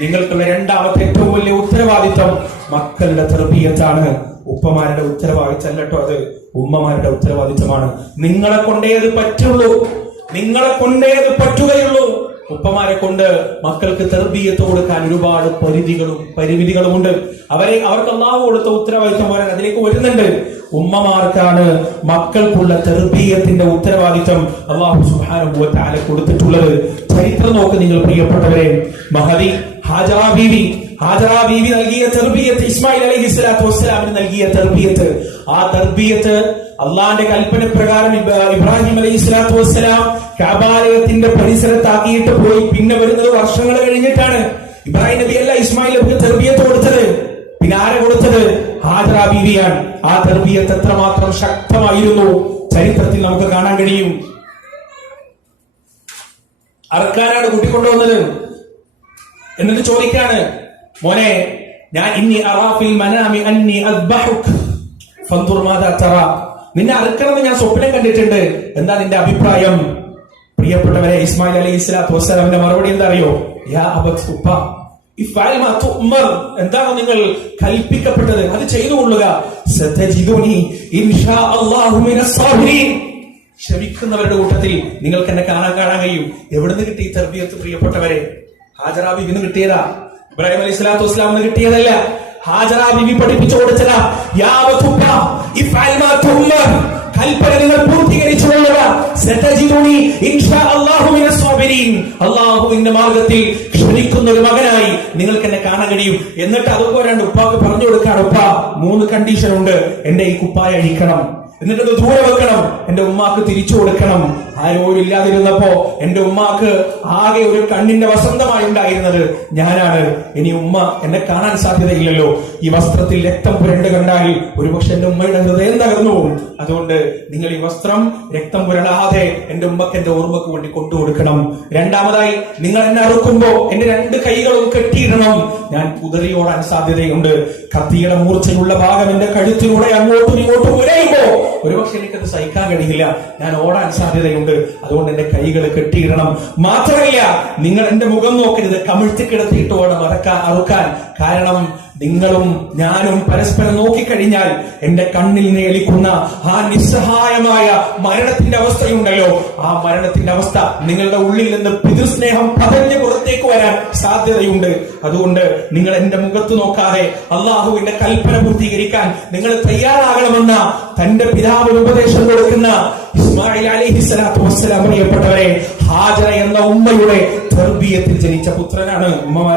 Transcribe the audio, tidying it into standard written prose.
നിങ്ങൾക്കുള്ള രണ്ടാമത്തെ ഏറ്റവും വലിയ ഉത്തരവാദിത്വം മക്കളുടെ തർബിയത്താണ്. ഉപ്പമാരുടെ ഉത്തരവാദിത്തമല്ലട്ടോ അത്, ഉമ്മമാരുടെ ഉത്തരവാദിത്തമാണ്. നിങ്ങളെ കൊണ്ടേ അത് പറ്റുള്ളൂ, നിങ്ങളെ കൊണ്ടേ അത് പറ്റുകയുള്ളൂ. ഉപ്പമാരെ കൊണ്ട് മക്കൾക്ക് തർബിയത്ത് കൊടുക്കാൻ ഒരുപാട് പരിമിതികളുമുണ്ട്. അവർക്ക് അല്ലാഹു കൊടുത്ത ഉത്തരവാദിത്വം വരാൻ അതിലേക്ക് വരുന്നുണ്ട്. ഉമ്മമാർക്കാണ് മക്കൾക്കുള്ള തർബിയത്തിന്റെ ഉത്തരവാദിത്വം അല്ലാഹു സുബ്ഹാനഹു വ തആല കൊടുത്തിട്ടുള്ളത്. ചരിത്രം നോക്ക് നിങ്ങൾ പ്രിയപ്പെട്ടവരെ. മഹദി ഹാജറ ബീവി നൽകിയ തർബിയത്ത്, ഇസ്മായിൽ അലൈഹിസ്സലാത്തു വസ്സലാമിന് നൽകിയ തർബിയത്ത്, ആ തർബിയത്ത് അള്ളാന്റെ കൽപ്പന പ്രകാരം ഇബ്രാഹിം അലൈഹിസ്സലാത്തു വസ്സലാം കഅബാലയത്തിന്റെ പരിസരത്താക്കിയിട്ട് പോയി. പിന്നെ വരുന്നത് വർഷങ്ങൾ കഴിഞ്ഞിട്ടാണ്. ഇബ്രാഹിം നബി അല്ല ഇസ്മായിൽ നബിക്ക് തർബിയത്ത് കൊടുത്തത്. പിന്നെ ആരെ കൊടുത്തത്? ഹാജറ ബീവിയാണ്. ആ തർബിയത്ത് എത്രമാത്രം ശക്തമായിരുന്നു ചരിത്രത്തിൽ നമുക്ക് കാണാൻ കഴിയും. അറക്കാനാണ് കൂട്ടിക്കൊണ്ടുവന്നത്. എന്നിട്ട് ചോദിക്കാണ്, മോനെ ഞാൻ ഇന്നി അറാഫിൽ മനാമി അന്നി അദ്ബഹുക് ഫൻദുർ മാദാ തറാ, നിന്നെ അറുക്കണമെന്ന് ഞാൻ സ്വപ്നം കണ്ടിട്ടുണ്ട്, എന്താ നിന്റെ അഭിപ്രായം? പ്രിയപ്പെട്ടവരെ, ഇസ്മായിൽ അലൈഹിസ്സലാത്തു വസ്സലാമിന്റെ മറുപടി എന്താ അറിയോ? യാ അബത് ഉപ്പ ഇഫ്അൽ മാ തുഅ്മർ, എന്താണോ നിങ്ങൾ കൽപ്പിക്കപ്പെട്ടത് അത് ചെയ്തുകൊള്ളുക. സതജിദുനി ഇൻഷാ അല്ലാഹു മിനസ് സാബിരീൻ, ക്ഷമിക്കുന്നവരുടെ കൂട്ടത്തിൽ നിങ്ങൾക്ക് എന്നെ കാണാൻ കഴിയും. എവിടുന്ന് കിട്ടി ഈ തർബിയത്ത്? പ്രിയപ്പെട്ടവരെ, ഹാജറ ബീവിന് കിട്ടിയതാ, ഇബ്രാഹിം അലൈഹിസ്സലാത്തു വസ്സലാമിന് കിട്ടിയതല്ല. ഹാജറ ബീവി പഠിപ്പിച്ചു കൊടുത്തതാ. യാ വതുബ്ബ ഇഫ്അൽ മാ തുഅ്മർ, കൽപ്പന നിങ്ങൾ പൂർത്തീകരിച്ചു കൊള്ളുക. സതജിദുനി ഇൻഷാ അല്ലാഹു മിനസ് സാബിരീൻ, അല്ലാഹുവിന്റെ മാർഗ്ഗത്തിൽ ക്ഷണിക്കുന്ന ഒരു മകനായി നിങ്ങൾക്ക് എന്നെ കാണാൻ കഴിയും. എന്നിട്ട് അതുപോലെ ഉപ്പാക്ക് പറഞ്ഞു കൊടുക്കാണ്, ഉപ്പ 3 കണ്ടീഷൻ ഉണ്ട്. എന്റെ ഈ കുപ്പായ അഴിക്കണം, എന്നിട്ടത് ദൂരെ വെക്കണം, എന്റെ ഉമ്മാക്ക് തിരിച്ചു കൊടുക്കണം. ആരോരും ഇല്ലാതിരുന്നപ്പോ എന്റെ ഉമ്മാക്ക് ആകെ ഒരു കണ്ണിന്റെ വസന്തമായി ഉണ്ടായിരുന്നത് ഞാനാണ്. ഇനി ഉമ്മ എന്നെ കാണാൻ സാധ്യതയില്ലല്ലോ. ഈ വസ്ത്രത്തിൽ രക്തം പുരണ്ട് കണ്ടാൽ ഒരുപക്ഷെ എന്റെ ഉമ്മയുടെ ഹൃദയം തകർന്നു പോകും. അതുകൊണ്ട് നിങ്ങൾ ഈ വസ്ത്രം രക്തം പുരളാതെ എന്റെ ഉമ്മക്ക് എന്റെ ഓർമ്മക്ക് വേണ്ടി കൊണ്ടുകൊടുക്കണം. രണ്ടാമതായി, നിങ്ങൾ എന്നെ അറുക്കുമ്പോ എന്റെ 2 കൈകളും കെട്ടിയിടണം. ഞാൻ കുതിറിയോടാൻ സാധ്യതയുണ്ട്. കത്തിയുടെ മൂർച്ചയുള്ള ഭാഗം എന്റെ കഴുത്തിലൂടെ അങ്ങോട്ടും ഇങ്ങോട്ടും ഉരയുമ്പോ ഒരുപക്ഷെ എനിക്കത് സഹിക്കാൻ കഴിയില്ല, ഞാൻ ഓടാൻ സാധ്യതയുണ്ട്. അതുകൊണ്ട് എന്റെ കൈകൾ കെട്ടിയിടണം. മാത്രമല്ല, നിങ്ങൾ എന്റെ മുഖം നോക്കരുത്, കമിഴ്ത്തി കിടത്തിയിട്ട് വേണം അറുക്കാൻ. കാരണം നിങ്ങളും ഞാനും പരസ്പരം നോക്കിക്കഴിഞ്ഞാൽ എന്റെ കണ്ണിൽ നേളിക്കുന്ന ആ നിസ്സഹായമായ മരണത്തിന്റെ അവസ്ഥയുണ്ടല്ലോ, ആ മരണത്തിന്റെ അവസ്ഥ നിങ്ങളുടെ ഉള്ളിൽ നിന്ന് പിതൃസ്നേഹം പതഞ്ഞ് പുറത്തേക്ക് വരാൻ സാധ്യതയുണ്ട്. അതുകൊണ്ട് നിങ്ങൾ എന്റെ മുഖത്ത് നോക്കാതെ അള്ളാഹുവിന്റെ കൽപ്പന പൂർത്തീകരിക്കാൻ നിങ്ങൾ തയ്യാറാകണമെന്ന തന്റെ പിതാവിന് ഉപദേശം കൊടുക്കുന്ന ഇസ്മായിൽ അലൈഹിസ്സലാത്തു വസ്സലാം പ്രിയപ്പെട്ടവരെ, ഹാജറ എന്ന ഉമ്മയുടെ തർബിയത്തിൽ ജനിച്ച പുത്രനാണ്. ഉമ്മമാരെ